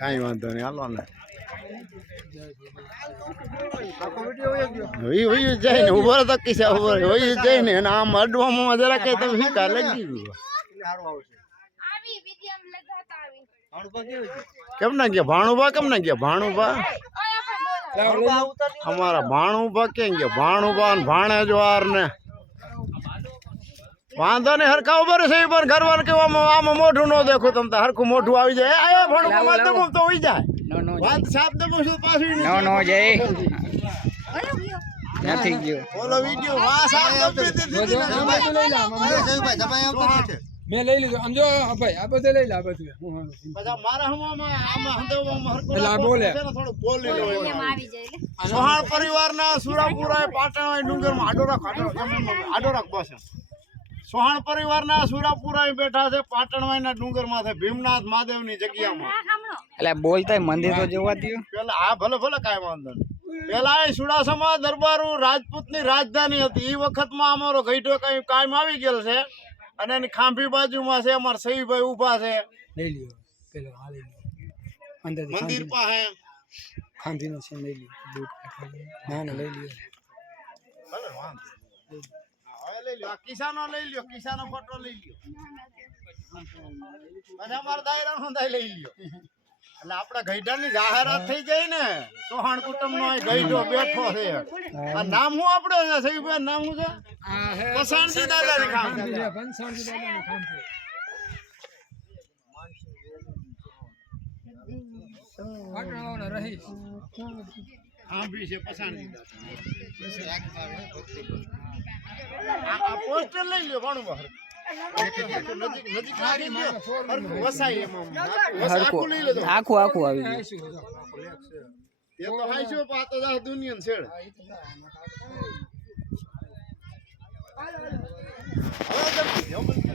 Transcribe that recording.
કાંઈ વાંધો નહીં હાલો ને જાય ને ઉભો તો કિસ્સા ઉભો જાય ને અને આમ અડવામાં જરા કઈ તમે શીખા લગી કેમ ના ગયા ભાણુભા કેમ ના ગયા ભાણુભા અમારા ભાણુભા કેમ ગયા ભાણુભા ને ભાણેજવાર ને વાંધો ને હરખા ઉભર છે પણ ઘરવાર કેવામાં આમાં મોઢું ન દેખો તમે હરખું મોઢું આવી જાય આયો ભાણુભા માધમ તો હોઈ જાય વાત સાફ દબો છું પાછું નો જય નથી ગયો બોલો વિડિયો વાહ સાફ દબી દીધી મેં લઈ લીધું આમ જો ભાઈ આ બધે લઈ લે આ બધું પછી મારા હમમાં આમાં હંદવામાં હરકો બોલે થોડું બોલી લો આવી જાય સોહાણ પરિવારના સુરાપુરા પાટણમાં ડુંગરમાં આડોરાક બસ સોહાણ પરિવારના સુરાપુરા બેઠા છે પાટણવાયના ડુંગરમાં છે ભીમનાથ મહાદેવની જગ્યામાં એટલે બોલતા મંદિર તો જોવા દયો પેલા આ ભલે ભલે કાંઈ વાંધો નહીં પેલા એ સુડાસમા દરબારું રાજપૂતની રાજધાની હતી એ વખતમાં અમારો ગઈઢો કઈ કાયમ આવી ગયેલ છે અને એની ખાંભી બાજુમાં છે અમારા સહીભાઈ ઊભા છે લઈ લ્યો પેલો આ લઈ લ્યો મંદિર પાસે ખાંધીનો છે લઈ લ્યો ના ના લઈ લ્યો ભલે વાંધો લઈ લ્યો આ કિસાનો લઈ લ્યો કિસાનો ફોટો લઈ લ્યો અને અમારા દાયરાનો દાય લઈ લ્યો એટલે આપડા ગઈઢાની જાહેરાત થઈ જાય ને સોહાણ કુટુંબનો ગઈઢો બેઠો છે આ નામ શું આપડે છે સહીભાઈ નામ શું છે પસાણજી દાદાની ખાંભી પંસાણજી દાદાની ખાંભી પાટણવાળા રહીશ ખાંભી છે પસાણજી દાદા આ પોસ્ટર લઈ લ્યો ઘણું બહાર આખું આખું આવી ગયું